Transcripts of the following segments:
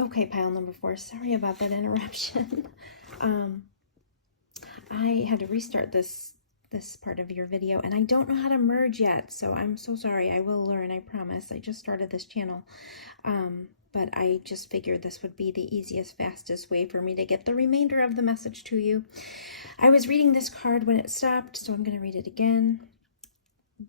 Okay, pile number 4. Sorry about that interruption. I had to restart this part of your video, and I don't know how to merge yet, so I'm so sorry. I will learn, I promise. I just started this channel, but I just figured this would be the easiest, fastest way for me to get the remainder of the message to you. I was reading this card when it stopped, so I'm going to read it again.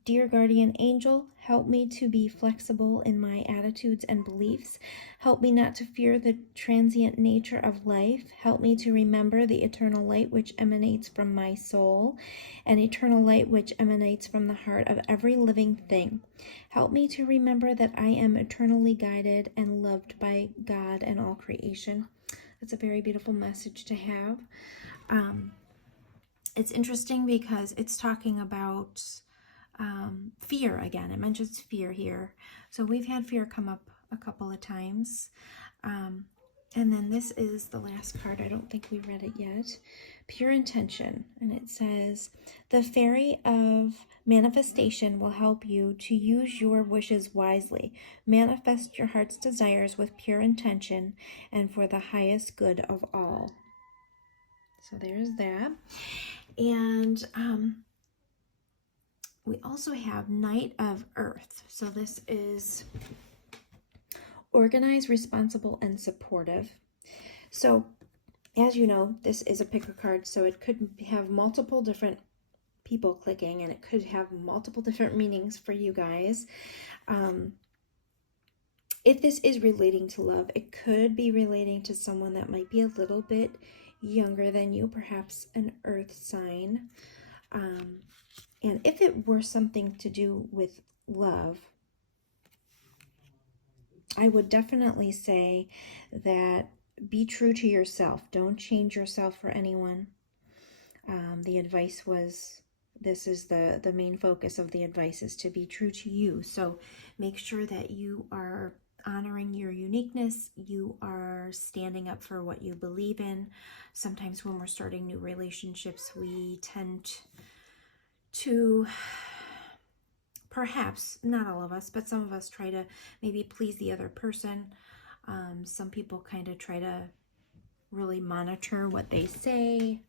Dear guardian angel, help me to be flexible in my attitudes and beliefs. Help me not to fear the transient nature of life. Help me to remember the eternal light which emanates from my soul, and eternal light which emanates from the heart of every living thing. Help me to remember that I am eternally guided and loved by God and all creation. That's a very beautiful message to have. It's interesting because it's talking about fear again. It mentions fear here. So we've had fear come up a couple of times. And then this is the last card. I don't think we read it yet. Pure intention. And it says, the fairy of manifestation will help you to use your wishes wisely. Manifest your heart's desires with pure intention and for the highest good of all. So there's that. And we also have Knight of Earth. So this is organized, responsible, and supportive. So as you know, this is a picker card, so it could have multiple different people clicking, and it could have multiple different meanings for you guys. If this is relating to love, it could be relating to someone that might be a little bit younger than you, perhaps an earth sign. And if it were something to do with love, I would definitely say that be true to yourself. Don't change yourself for anyone. The advice was, this is the main focus of the advice, is to be true to you. So make sure that you are honoring your uniqueness. You are standing up for what you believe in. Sometimes when we're starting new relationships, we tend to, perhaps, not all of us, but some of us try to maybe please the other person. Some people kind of try to really monitor what they say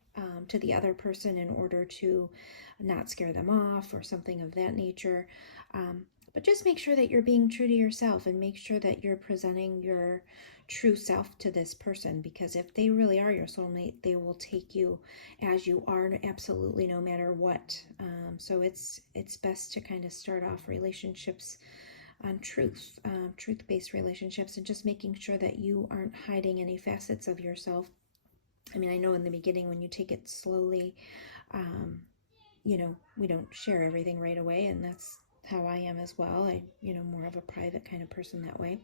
to the other person in order to not scare them off or something of that nature. But just make sure that you're being true to yourself, and make sure that you're presenting your true self to this person, because if they really are your soulmate, they will take you as you are, absolutely, no matter what. So it's best to kind of start off relationships on truth-based relationships, and just making sure that you aren't hiding any facets of yourself. I mean, I know in the beginning when you take it slowly, you know, we don't share everything right away, and that's how I am as well. I, more of a private kind of person that way.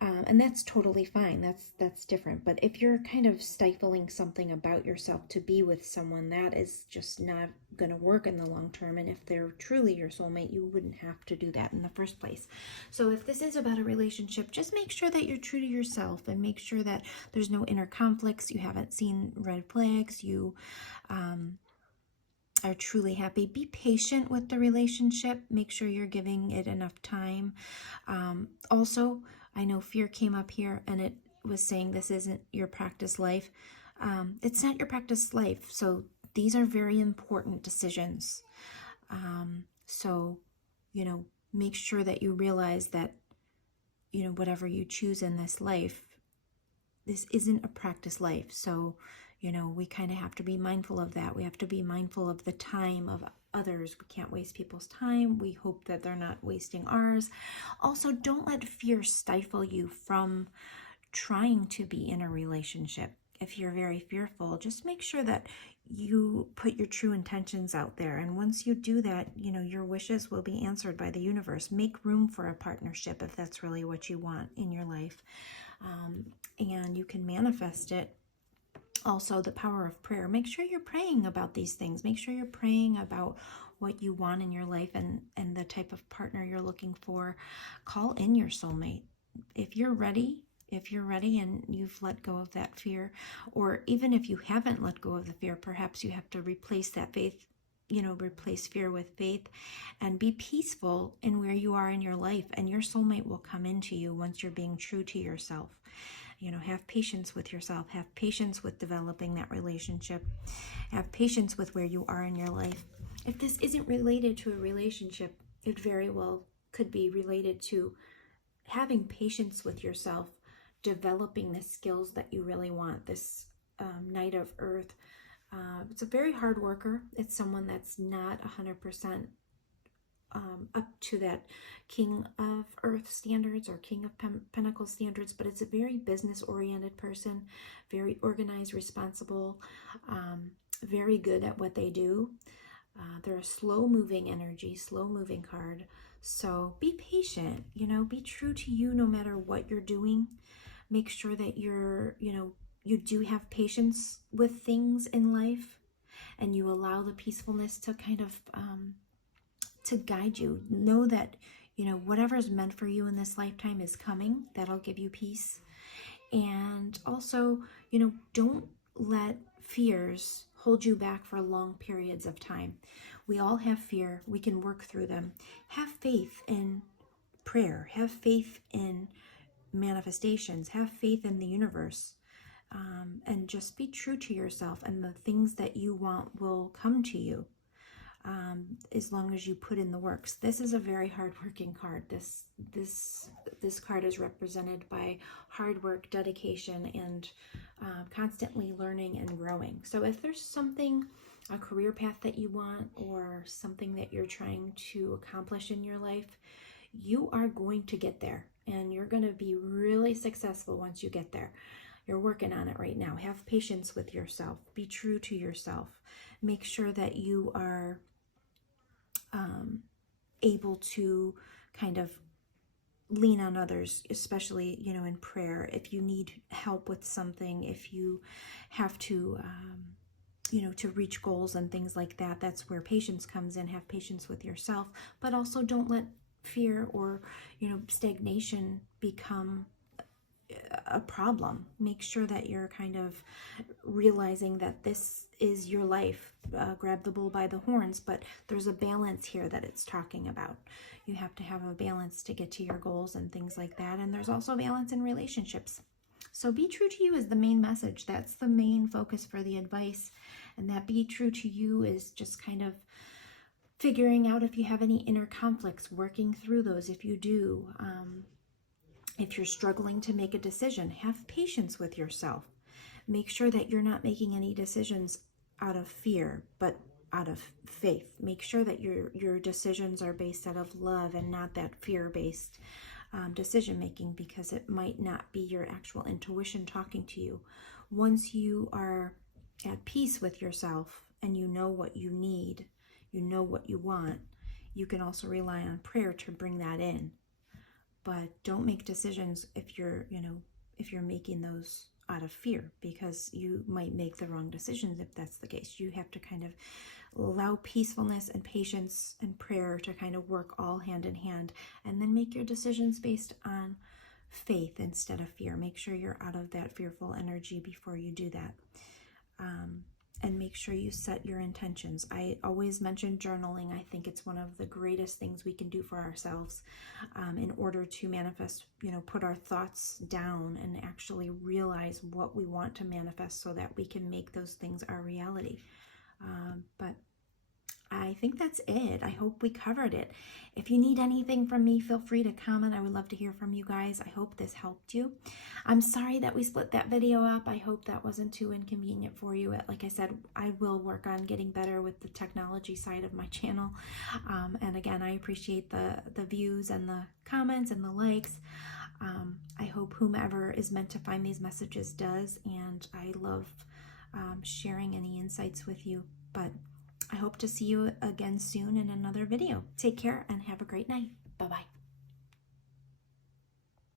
And that's totally fine. That's different. But if you're kind of stifling something about yourself to be with someone, that is just not going to work in the long term. And if they're truly your soulmate, you wouldn't have to do that in the first place. So if this is about a relationship, just make sure that you're true to yourself, and make sure that there's no inner conflicts. You haven't seen red flags. You are truly happy. Be patient with the relationship. Make sure you're giving it enough time. Also, I know fear came up here, and it was saying this isn't your practice life. It's not your practice life. So these are very important decisions. So, make sure that you realize that, whatever you choose in this life, this isn't a practice life. So, we kind of have to be mindful of that. We have to be mindful of the time of others. We can't waste people's time. We hope that they're not wasting ours. Also, don't let fear stifle you from trying to be in a relationship. If you're very fearful, just make sure that you put your true intentions out there. And once you do that, your wishes will be answered by the universe. Make room for a partnership if that's really what you want in your life. And you can manifest it. Also, the power of prayer. Make sure you're praying about these things. Make sure you're praying about what you want in your life and the type of partner you're looking for. Call in your soulmate. If you're ready and you've let go of that fear, or even if you haven't let go of the fear, perhaps you have to replace that faith, replace fear with faith, and be peaceful in where you are in your life, and your soulmate will come into you once you're being true to yourself. You know, have patience with yourself. Have patience with developing that relationship. Have patience with where you are in your life. If this isn't related to a relationship, it very well could be related to having patience with yourself, developing the skills that you really want. This Knight of Earth, it's a very hard worker. It's someone that's not 100% up to that King of Earth standards or King of Pentacles standards, but it's a very business-oriented person, very organized, responsible, very good at what they do. They're a slow-moving energy, slow-moving card. So be patient, you know, be true to you no matter what you're doing. Make sure that you're, you know, you do have patience with things in life, and you allow the peacefulness to kind of to guide you. Know that, you know, whatever is meant for you in this lifetime is coming. That'll give you peace. And also, you know, don't let fears hold you back for long periods of time. We all have fear. We can work through them. Have faith in prayer. Have faith in manifestations. Have faith in the universe. And just be true to yourself, and the things that you want will come to you. As long as you put in the works. This is a very hard-working card. This card is represented by hard work, dedication, and constantly learning and growing. So if there's something, a career path that you want, or something that you're trying to accomplish in your life, you are going to get there, and you're going to be really successful once you get there. You're working on it right now. Have patience with yourself. Be true to yourself. Make sure that you are able to kind of lean on others, especially, you know, in prayer. If you need help with something, if you have to, you know, to reach goals and things like that, that's where patience comes in. Have patience with yourself, but also don't let fear or, you know, stagnation become a problem. Make sure that you're kind of realizing that this is your life. Grab the bull by the horns, but there's a balance here that it's talking about. You have to have a balance to get to your goals and things like that. And there's also balance in relationships. So be true to you is the main message. That's the main focus for the advice. And that be true to you is just kind of figuring out if you have any inner conflicts, working through those if you do. If you're struggling to make a decision, have patience with yourself. Make sure that you're not making any decisions out of fear, but out of faith. Make sure that your decisions are based out of love and not that fear-based decision making, because it might not be your actual intuition talking to you. Once you are at peace with yourself and you know what you need, you know what you want, you can also rely on prayer to bring that in. But don't make decisions if you're, you know, if you're making those out of fear, because you might make the wrong decisions if that's the case. You have to kind of allow peacefulness and patience and prayer to kind of work all hand in hand, and then make your decisions based on faith instead of fear. Make sure you're out of that fearful energy before you do that. And make sure you set your intentions. I always mention journaling. I think it's one of the greatest things we can do for ourselves in order to manifest, you know, put our thoughts down and actually realize what we want to manifest so that we can make those things our reality. But I think that's it. I hope we covered it. If you need anything from me, feel free to comment. I would love to hear from you guys. I hope this helped you. I'm sorry that we split that video up. I hope that wasn't too inconvenient for you. Like I said, I will work on getting better with the technology side of my channel. And again, I appreciate the views and the comments and the likes. I hope whomever is meant to find these messages does. And I love sharing any insights with you. But I hope to see you again soon in another video. Take care and have a great night. Bye-bye.